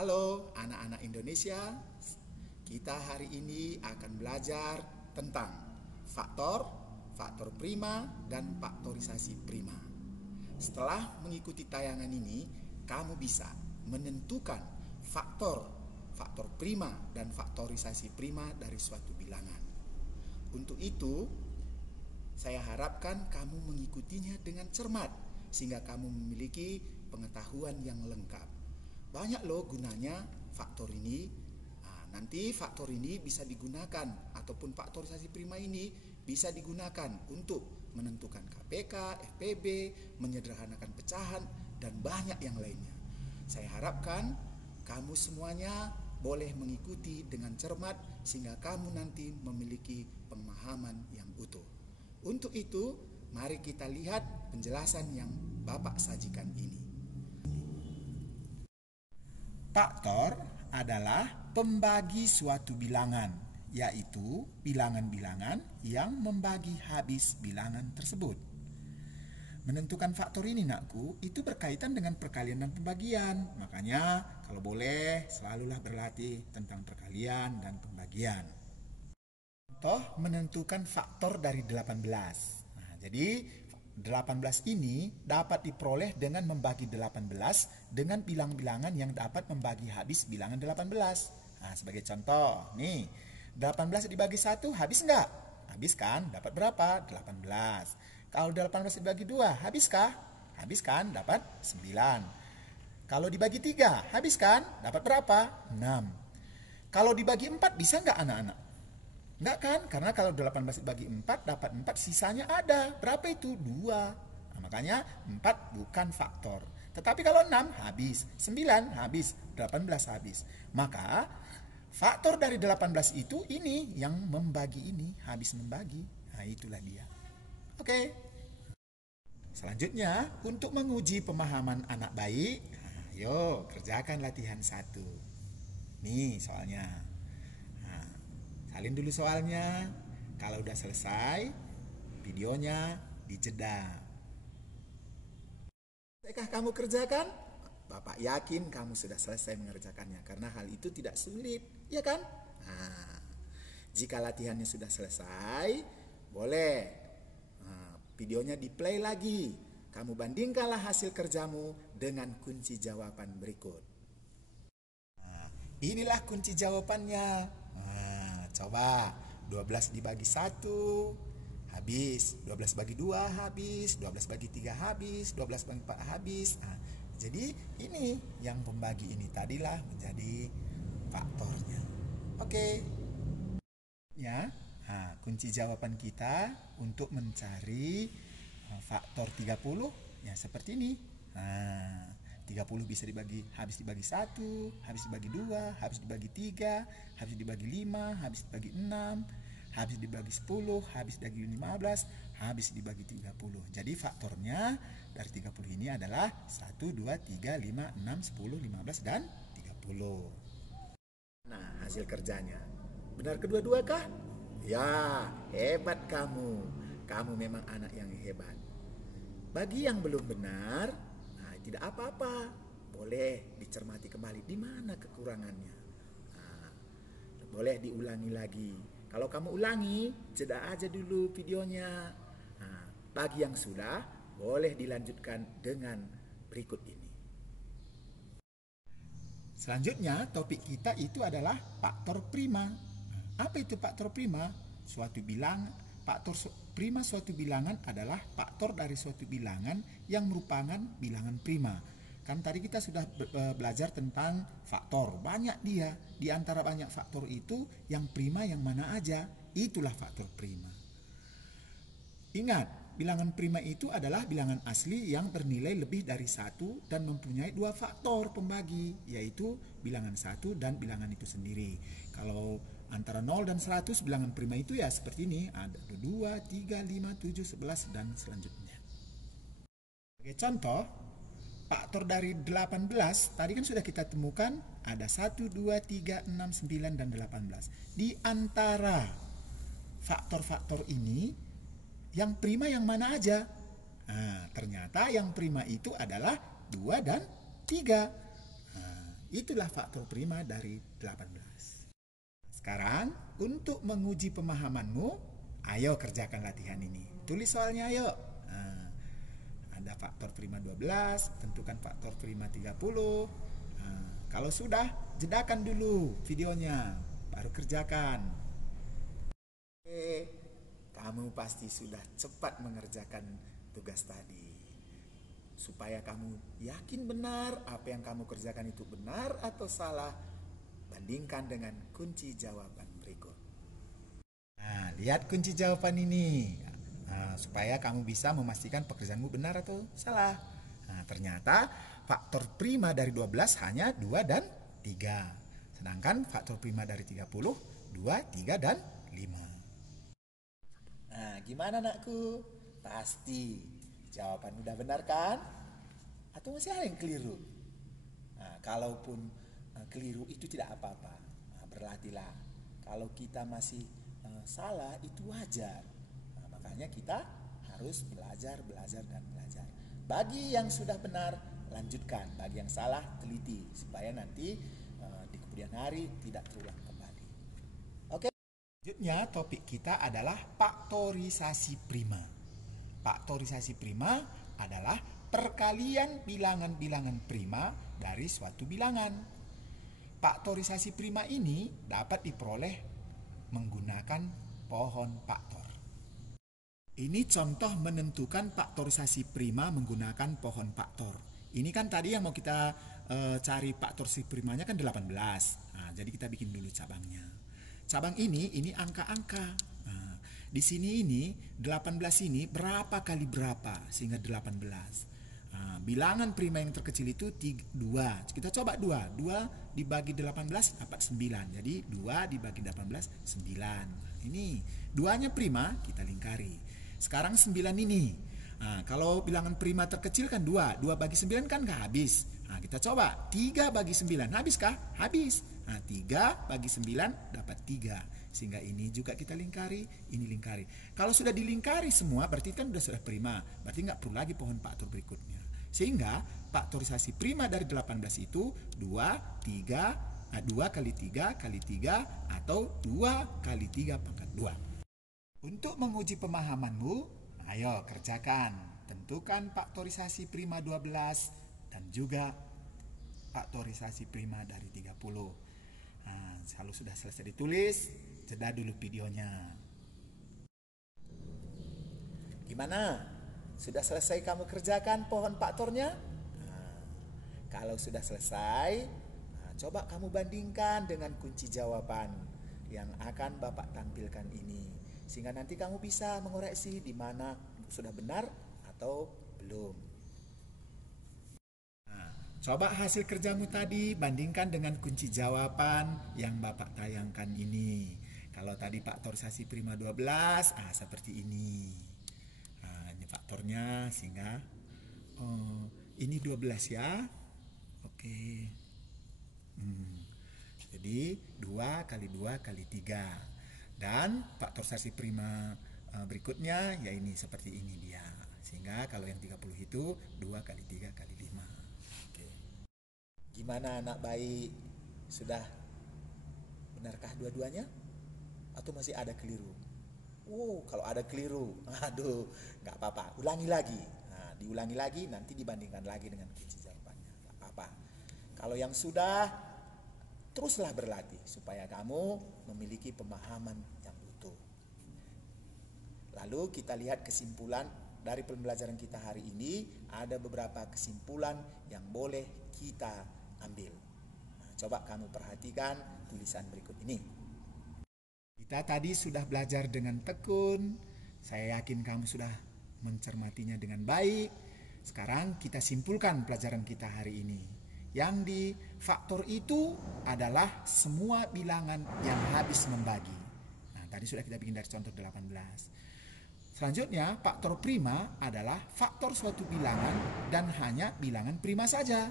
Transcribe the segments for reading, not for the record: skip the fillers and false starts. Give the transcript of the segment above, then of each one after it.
Halo anak-anak Indonesia, kita hari ini akan belajar tentang faktor, faktor prima, dan faktorisasi prima. Setelah mengikuti tayangan ini, kamu bisa menentukan faktor, faktor prima, dan faktorisasi prima dari suatu bilangan. Untuk itu, saya harapkan kamu mengikutinya dengan cermat, sehingga kamu memiliki pengetahuan yang lengkap. Banyak loh gunanya faktor ini. Nanti faktor ini bisa digunakan, ataupun faktorisasi prima ini bisa digunakan untuk menentukan KPK, FPB, menyederhanakan pecahan, dan banyak yang lainnya. Saya harapkan kamu semuanya boleh mengikuti dengan cermat, sehingga kamu nanti memiliki pemahaman yang utuh. Untuk itu, mari kita lihat penjelasan yang Bapak sajikan ini. Faktor adalah pembagi suatu bilangan, yaitu bilangan-bilangan yang membagi habis bilangan tersebut. Menentukan faktor ini, nakku, itu berkaitan dengan perkalian dan pembagian. Makanya, kalau boleh, selalulah berlatih tentang perkalian dan pembagian. Contoh menentukan faktor dari 18. Jadi 18 ini dapat diperoleh dengan membagi 18 dengan bilang-bilangan yang dapat membagi habis bilangan 18. Sebagai contoh, nih, 18 dibagi 1 habis enggak? Habis kan? Dapat berapa? 18. Kalau 18 dibagi 2, habis kah? Habis kan? Dapat 9. Kalau dibagi 3, habis kan? Dapat berapa? 6. Kalau dibagi 4, bisa enggak anak-anak? Enggak kan? Karena kalau 18 dibagi 4 dapat 4, sisanya ada. Berapa itu? 2. Makanya 4 bukan faktor. Tetapi kalau 6 habis, 9 habis, 18 habis. Maka faktor dari 18 itu ini yang membagi ini, habis membagi. Itulah dia. Oke. Selanjutnya, untuk menguji pemahaman anak baik, ayo kerjakan latihan 1. Nih soalnya. Salin dulu soalnya. Kalau udah selesai, videonya dijeda. Apakah kamu kerjakan? Bapak yakin kamu sudah selesai mengerjakannya, karena hal itu tidak sulit, ya kan? Jika latihannya sudah selesai, boleh videonya di play lagi. Kamu bandingkanlah hasil kerjamu dengan kunci jawaban berikut. Inilah kunci jawabannya. Coba 12 dibagi 1 habis, 12 bagi 2 habis, 12 bagi 3 habis, 12 bagi 4 habis. Jadi ini yang pembagi ini tadilah menjadi faktornya. Oke. Ya, kunci jawaban kita untuk mencari faktor 30 ya seperti ini. 30 bisa dibagi, habis dibagi 1, habis dibagi 2, habis dibagi 3, habis dibagi 5, habis dibagi 6, habis dibagi 10, habis dibagi 15, habis dibagi 30. Jadi faktornya dari 30 ini adalah 1, 2, 3, 5, 6, 10, 15, dan 30. Nah, hasil kerjanya benar kedua-dua kah? Ya, hebat kamu. Kamu memang anak yang hebat. Bagi yang belum benar, tidak apa-apa, boleh dicermati kembali di mana kekurangannya. Boleh diulangi lagi. Kalau kamu ulangi, jeda aja dulu videonya. Bagi yang sudah, boleh dilanjutkan dengan berikut ini. Selanjutnya, topik kita itu adalah faktor prima. Apa itu faktor prima? Faktor prima suatu bilangan adalah faktor dari suatu bilangan yang merupakan bilangan prima. Kan tadi kita sudah belajar tentang faktor. Banyak dia. Di antara banyak faktor itu, yang prima yang mana aja. Itulah faktor prima. Ingat, bilangan prima itu adalah bilangan asli yang bernilai lebih dari 1 dan mempunyai 2 faktor pembagi, yaitu bilangan 1 dan bilangan itu sendiri. Kalau antara 0 dan 100, bilangan prima itu ya seperti ini. Ada 2, 3, 5, 7, 11, dan selanjutnya. Sebagai contoh, faktor dari 18, tadi kan sudah kita temukan ada 1, 2, 3, 6, 9, dan 18. Di antara faktor-faktor ini, yang prima yang mana aja? Ternyata yang prima itu adalah 2 dan 3. Itulah faktor prima dari 18. Sekarang, untuk menguji pemahamanmu, ayo kerjakan latihan ini. Tulis soalnya ayo. Nah, ada faktor prima 12, tentukan faktor prima 30. Nah, kalau sudah, jedakan dulu videonya, baru kerjakan. Oke, kamu pasti sudah cepat mengerjakan tugas tadi. Supaya kamu yakin benar apa yang kamu kerjakan itu benar atau salah, bandingkan dengan kunci jawaban berikut. Nah, lihat kunci jawaban ini. Nah, supaya kamu bisa memastikan pekerjaanmu benar atau salah. Nah, ternyata faktor prima dari 12 hanya 2 dan 3. Sedangkan faktor prima dari 30, 2, 3, dan 5. Nah, gimana nakku? Pasti jawaban udah benar kan? Atau masih ada yang keliru? Nah, kalaupun keliru itu tidak apa-apa. Nah, berlatihlah. Kalau kita masih salah itu wajar. Nah, makanya kita harus belajar, dan belajar. Bagi yang sudah benar, lanjutkan. Bagi yang salah, teliti. Supaya nanti di kemudian hari tidak terulang kembali. Oke. Selanjutnya topik kita adalah faktorisasi prima. Faktorisasi prima adalah perkalian bilangan-bilangan prima dari suatu bilangan. Faktorisasi prima ini dapat diperoleh menggunakan pohon faktor. Ini contoh menentukan faktorisasi prima menggunakan pohon faktor. Ini kan tadi yang mau kita cari faktorisasi primanya kan 18. Nah, jadi kita bikin dulu cabangnya. Cabang ini angka-angka. Nah, di sini ini 18 ini berapa kali berapa sehingga 18. Nah, bilangan prima yang terkecil itu 2. Kita coba 2. 2 dibagi 18 dapat 9. Jadi 2 dibagi 18 9. Ini 2-nya prima, kita lingkari. Sekarang 9 ini. Nah, kalau bilangan prima terkecil kan 2. 2 bagi 9 kan nggak habis. Nah, kita coba 3 bagi 9. Habiskah? Habis. Nah, 3 bagi 9 dapat 3. Sehingga ini juga kita lingkari, ini lingkari. Kalau sudah dilingkari semua, berarti kan sudah prima. Berarti nggak perlu lagi pohon faktor berikutnya. Sehingga faktorisasi prima dari 18 itu 2 kali 3 kali 3 atau 2 kali 3 pangkat 2. Untuk menguji pemahamanmu, ayo kerjakan. Tentukan faktorisasi prima 12 dan juga faktorisasi prima dari 30. Nah, kalau sudah selesai ditulis, jeda dulu videonya. Gimana? Sudah selesai kamu kerjakan pohon faktornya? Nah, kalau sudah selesai, coba kamu bandingkan dengan kunci jawaban yang akan Bapak tampilkan ini. Sehingga nanti kamu bisa mengoreksi di mana sudah benar atau belum. Nah, coba hasil kerjamu tadi bandingkan dengan kunci jawaban yang Bapak tayangkan ini. Kalau tadi faktorisasi prima 12, seperti ini. Ini faktornya sehingga ini 12 ya. Oke. Jadi 2 kali 2 kali 3. Dan faktorisasi prima berikutnya ya ini seperti ini dia. Sehingga kalau yang 30 itu 2 kali 3 kali 5. Oke. Gimana anak baik? Sudah benarkah dua-duanya? Atau masih ada keliru? Kalau ada keliru, nggak apa-apa, ulangi lagi. Nah, diulangi lagi, nanti dibandingkan lagi dengan kunci jawabannya, nggak apa-apa. Kalau yang sudah, teruslah berlatih supaya kamu memiliki pemahaman yang utuh. Lalu kita lihat kesimpulan dari pembelajaran kita hari ini. Ada beberapa kesimpulan yang boleh kita ambil. Nah, coba kamu perhatikan tulisan berikut ini. Kita tadi sudah belajar dengan tekun. Saya yakin kamu sudah mencermatinya dengan baik. Sekarang kita simpulkan pelajaran kita hari ini. Yang di faktor itu adalah semua bilangan yang habis membagi. Nah, tadi sudah kita bikin dari contoh 18. Selanjutnya, faktor prima adalah faktor suatu bilangan dan hanya bilangan prima saja.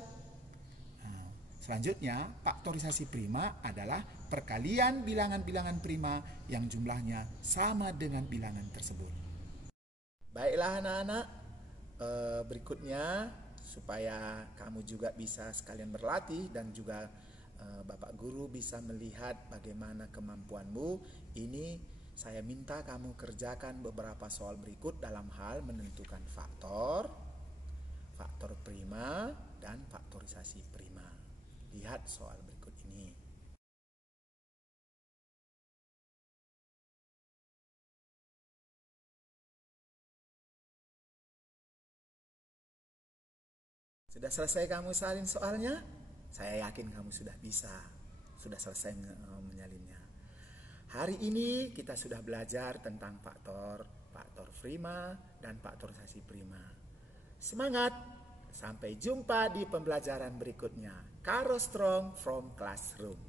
Selanjutnya, faktorisasi prima adalah perkalian bilangan-bilangan prima yang jumlahnya sama dengan bilangan tersebut. Baiklah anak-anak, berikutnya supaya kamu juga bisa sekalian berlatih dan juga Bapak Guru bisa melihat bagaimana kemampuanmu. Ini saya minta kamu kerjakan beberapa soal berikut dalam hal menentukan faktor, faktor prima, dan faktorisasi prima. Lihat soal berikut ini. Sudah selesai kamu salin soalnya? Saya yakin kamu sudah bisa, sudah selesai menyalinnya. Hari ini kita sudah belajar tentang faktor, faktor prima, dan faktorisasi prima. Semangat! Sampai jumpa di pembelajaran berikutnya. Karo Strong from Classroom.